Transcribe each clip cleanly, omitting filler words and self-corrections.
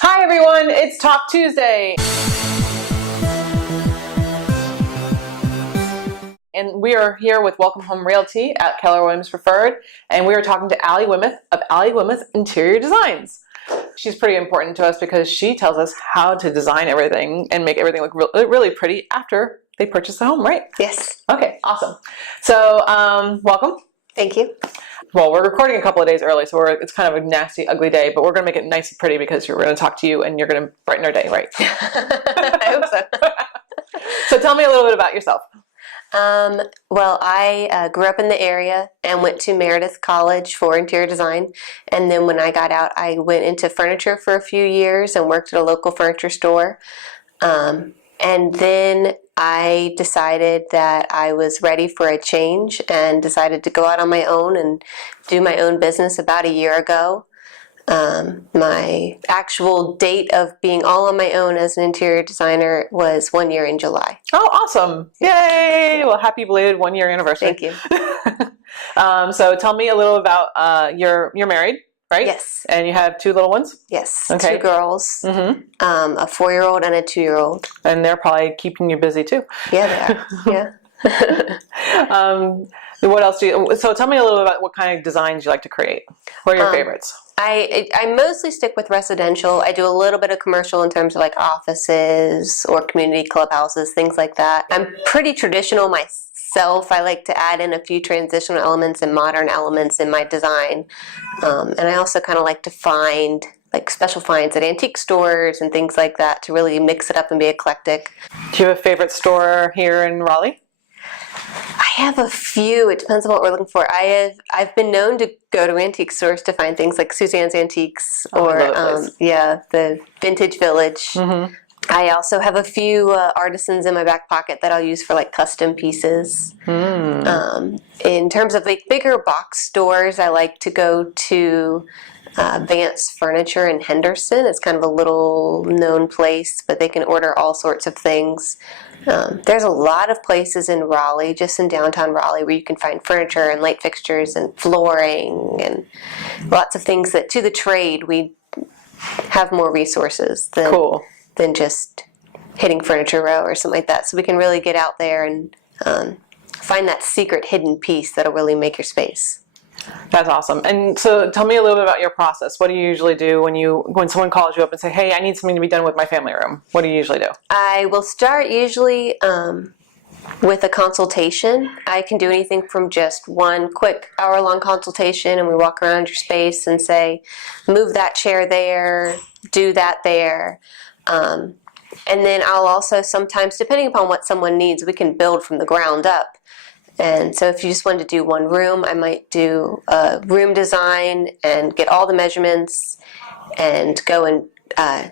Hi everyone, it's Talk Tuesday. And we are here with Welcome Home Realty at Keller Williams Preferred, and we are talking to Allie Wilmoth of Allie Wilmoth Interior Designs. She's pretty important to us because she tells us how to design everything and make everything look really pretty after they purchase the home, right? Yes. Okay, awesome. So, welcome. Thank you. Well, we're recording a couple of days early, so it's kind of a nasty, ugly day, but we're going to make it nice and pretty because we're going to talk to you and you're going to brighten our day, right? I hope so. So tell me a little bit about yourself. Well, I grew up in the area and went to Meredith College for interior design. And then when I got out, I went into furniture for a few years and worked at a local furniture store. And then I decided that I was ready for a change and decided to go out on my own and do my own business about a year ago. My actual date of being all on my own as an interior designer was 1 year in July. Oh, awesome. Yay. Well, happy belated 1 year anniversary. Thank you. So tell me a little about, you're married, right? Yes. And you have two little ones? Yes. Okay. Two girls, a 4-year-old and a 2-year-old. And they're probably keeping you busy too. Yeah, they are. Yeah. What else so tell me a little about what kind of designs you like to create. What are your favorites? I mostly stick with residential. I do a little bit of commercial in terms of like offices or community clubhouses, things like that. I'm pretty traditional myself. I like to add in a few transitional elements and modern elements in my design. And I also kind of like to find like special finds at antique stores and things like that to really mix it up and be eclectic. Do you have a favorite store here in Raleigh? I have a few. It depends on what we're looking for. I've been known to go to antique stores to find things like Suzanne's Antiques or the Vintage Village. Mm-hmm. I also have a few artisans in my back pocket that I'll use for like custom pieces. In terms of like bigger box stores, I like to go to Vance Furniture in Henderson. It's kind of a little known place, but they can order all sorts of things. There's a lot of places in Raleigh, just in downtown Raleigh, where you can find furniture and light fixtures and flooring and lots of things that to the trade we have more resources than just hitting Furniture Row or something like that. So we can really get out there and find that secret hidden piece that'll really make your space. That's awesome. And so tell me a little bit about your process. What do you usually do when someone calls you up and say, hey, I need something to be done with my family room? What do you usually do? I will start usually with a consultation. I can do anything from just one quick hour-long consultation, and we walk around your space and say, move that chair there, do that there. And then I'll also sometimes, depending upon what someone needs, we can build from the ground up. And so if you just wanted to do one room, I might do a room design and get all the measurements and go and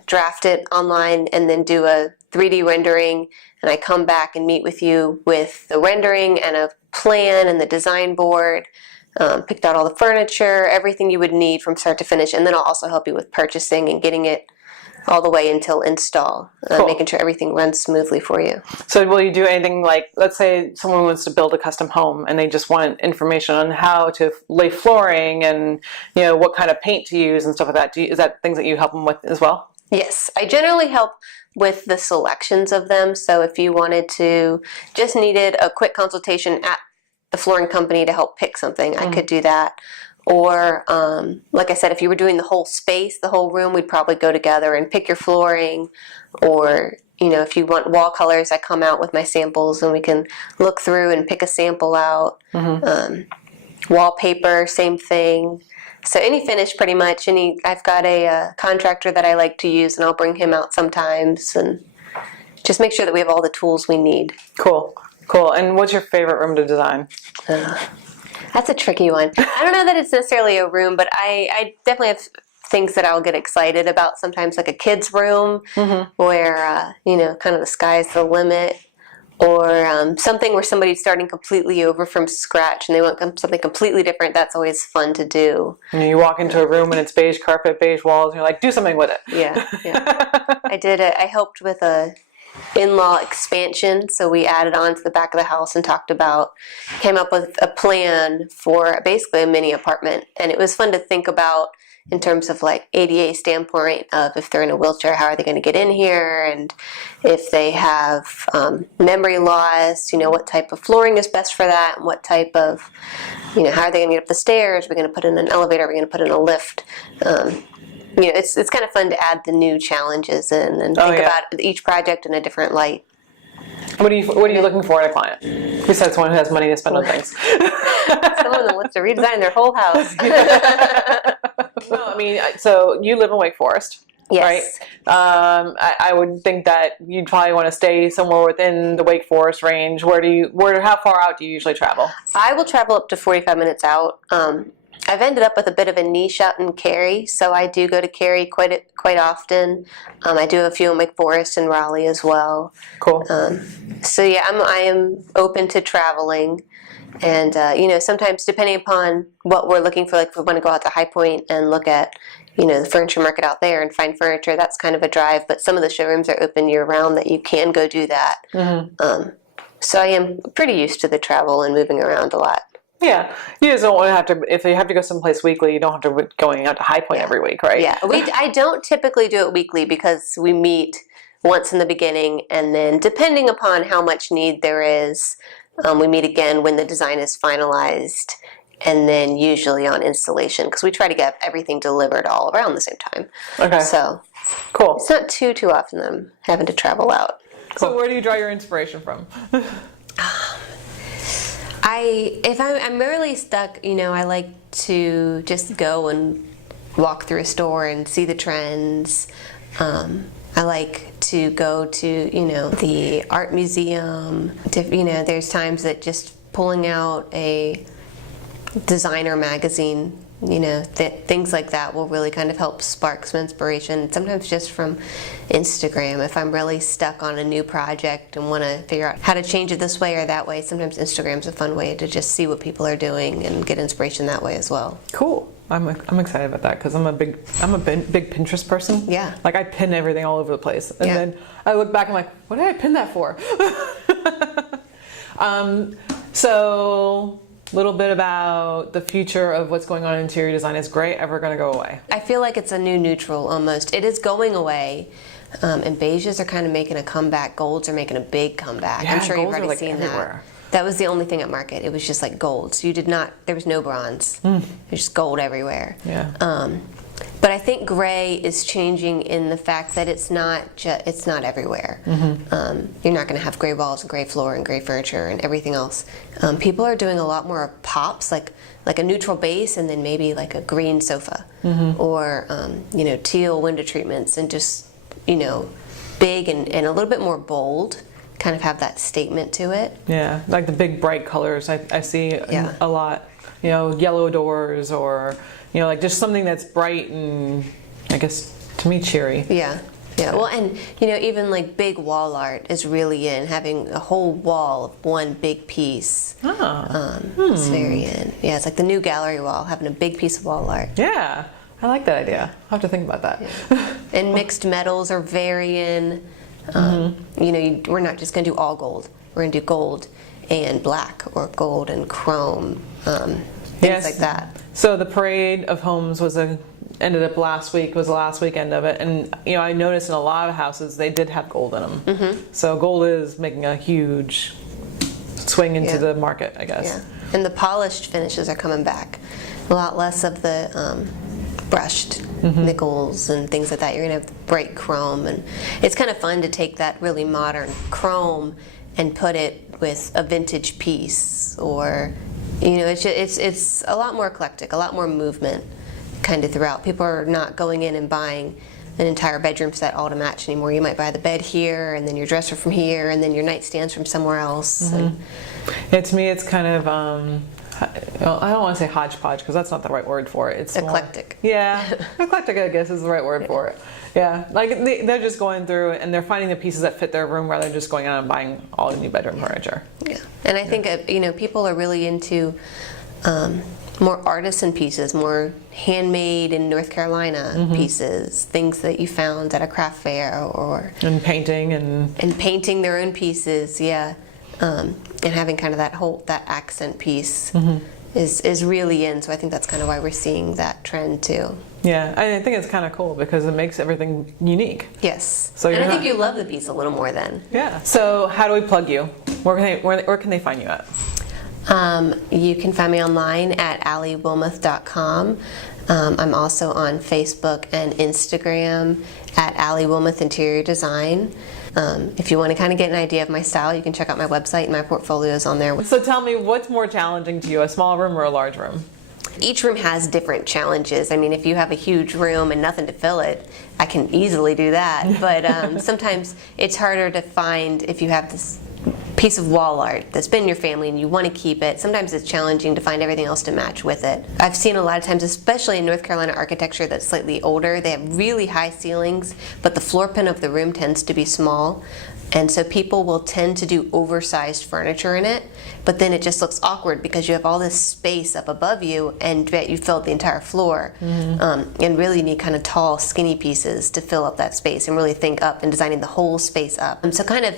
draft it online and then do a 3D rendering. And I come back and meet with you with the rendering and a plan and the design board, picked out all the furniture, everything you would need from start to finish. And then I'll also help you with purchasing and getting it all the way until install, making sure everything runs smoothly for you. So will you do anything like, let's say someone wants to build a custom home and they just want information on how to lay flooring and what kind of paint to use and stuff like that. Is that things that you help them with as well? Yes, I generally help with the selections of them. So if you just needed a quick consultation at the flooring company to help pick something, I could do that. Or, like I said, if you were doing the whole space, the whole room, we'd probably go together and pick your flooring. Or, if you want wall colors, I come out with my samples and we can look through and pick a sample out. Wallpaper, same thing. So any finish pretty much. I've got a contractor that I like to use, and I'll bring him out sometimes and just make sure that we have all the tools we need. Cool. And what's your favorite room to design? That's a tricky one. I don't know that it's necessarily a room, but I definitely have things that I'll get excited about. Sometimes like a kid's room where, kind of the sky's the limit. Or something where somebody's starting completely over from scratch and they want something completely different. That's always fun to do. You walk into a room and it's beige carpet, beige walls, and you're like, do something with it. Yeah. I helped with a in-law expansion, so we added on to the back of the house and came up with a plan for basically a mini apartment. And it was fun to think about in terms of like ADA standpoint of if they're in a wheelchair, how are they going to get in here, and if they have memory loss, what type of flooring is best for that, and what type of, how are they going to get up the stairs? Are we going to put in an elevator? Are we going to put in a lift? It's kind of fun to add the new challenges in and think about each project in a different light. What are you looking for in a client? Besides someone who has money to spend on things. Someone that wants to redesign their whole house. No, I mean, so you live in Wake Forest, yes. right? I would think that you'd probably want to stay somewhere within the Wake Forest range. How far out do you usually travel? I will travel up to 45 minutes out. I've ended up with a bit of a niche out in Cary, so I do go to Cary quite often. I do have a few in Wake Forest and Raleigh as well. Cool. So yeah, I am open to traveling, and sometimes depending upon what we're looking for, like if we want to go out to High Point and look at the furniture market out there and find furniture, that's kind of a drive. But some of the showrooms are open year round that you can go do that. Mm-hmm. So I am pretty used to the travel and moving around a lot. Yeah, you just don't want to have to, if you have to go someplace weekly, you don't have to be going out to High Point every week, right? Yeah, I don't typically do it weekly because we meet once in the beginning, and then depending upon how much need there is, we meet again when the design is finalized, and then usually on installation, because we try to get everything delivered all around the same time. Okay. So, cool. It's not too often that I'm having to travel out. Cool. So where do you draw your inspiration from? If I'm really stuck, I like to just go and walk through a store and see the trends. I like to go to, the art museum. There's times that just pulling out a designer magazine, things like that will really kind of help spark some inspiration. Sometimes just from Instagram. If I'm really stuck on a new project and want to figure out how to change it this way or that way, sometimes Instagram's a fun way to just see what people are doing and get inspiration that way as well. Cool. I'm excited about that because I'm a big Pinterest person. Yeah. Like I pin everything all over the place, and then I look back and I'm like, what did I pin that for? So. Little bit about the future of what's going on in interior design. Is gray ever going to go away? I feel like it's a new neutral almost. It is going away, and beiges are kind of making a comeback. Golds are making a big comeback. Yeah, I'm sure you've already like seen everywhere. That was the only thing at market. It was just like gold. So there was no bronze. There's just gold everywhere. Yeah. But I think gray is changing in the fact that it's not everywhere. Mm-hmm. You're not going to have gray walls and gray floor and gray furniture and everything else. People are doing a lot more pops, like a neutral base and then maybe like a green sofa, or teal window treatments, and just big and a little bit more bold. Kind of have that statement to it. Yeah, like the big bright colors. I see a lot. Yellow doors or. Like just something that's bright and, I guess, to me, cheery. Yeah. Well, and, even like big wall art is really in, having a whole wall of one big piece. It's very in. Yeah, it's like the new gallery wall, having a big piece of wall art. Yeah, I like that idea. I'll have to think about that. Yeah. And mixed metals are very in. We're not just going to do all gold. We're going to do gold and black or gold and chrome, things like that. So the Parade of Homes ended up last week, was the last weekend of it, and I noticed in a lot of houses they did have gold in them. Mm-hmm. So gold is making a huge swing into the market, I guess. Yeah. And the polished finishes are coming back. A lot less of the brushed nickels and things like that. You're going to have bright chrome, and it's kind of fun to take that really modern chrome and put it with a vintage piece, or it's a lot more eclectic, a lot more movement kind of throughout. People are not going in and buying an entire bedroom set all to match anymore. You might buy the bed here, and then your dresser from here, and then your nightstands from somewhere else. To me, it's kind of, I don't want to say hodgepodge because that's not the right word for it. It's eclectic. Eclectic, I guess, is the right word for it. Yeah, like they're just going through and they're finding the pieces that fit their room rather than just going out and buying all the new bedroom furniture. Yeah, and I think people are really into more artisan pieces, more handmade in North Carolina pieces, things that you found at a craft fair, and painting and painting their own pieces, and having kind of that accent piece is really in. So I think that's kind of why we're seeing that trend too. Yeah, I think it's kind of cool because it makes everything unique. Yes. So and I think you love the piece a little more then. Yeah. So how do we plug you? Where can they find you at? You can find me online at alliewilmoth.com. I'm also on Facebook and Instagram at Allie Wilmoth Interior Design. If you want to kind of get an idea of my style, you can check out my website and my portfolios on there. So tell me, what's more challenging to you, a small room or a large room? Each room has different challenges. I mean, if you have a huge room and nothing to fill it, I can easily do that. But sometimes it's harder to find if you have this piece of wall art that's been in your family and you want to keep it. Sometimes it's challenging to find everything else to match with it. I've seen a lot of times, especially in North Carolina architecture that's slightly older, they have really high ceilings, but the floor plan of the room tends to be small. And so people will tend to do oversized furniture in it, but then it just looks awkward because you have all this space up above you and yet you filled the entire floor. And really need kind of tall, skinny pieces to fill up that space and really think up and designing the whole space up. So kind of,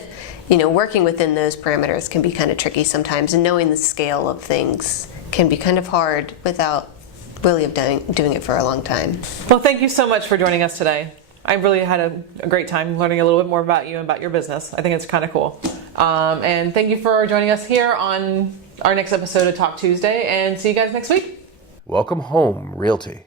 working within those parameters can be kind of tricky sometimes, and knowing the scale of things can be kind of hard without really doing it for a long time. Well, thank you so much for joining us today. I really had a great time learning a little bit more about you and about your business. I think it's kind of cool. And thank you for joining us here on our next episode of Talk Tuesday, and see you guys next week. Welcome home, Realty.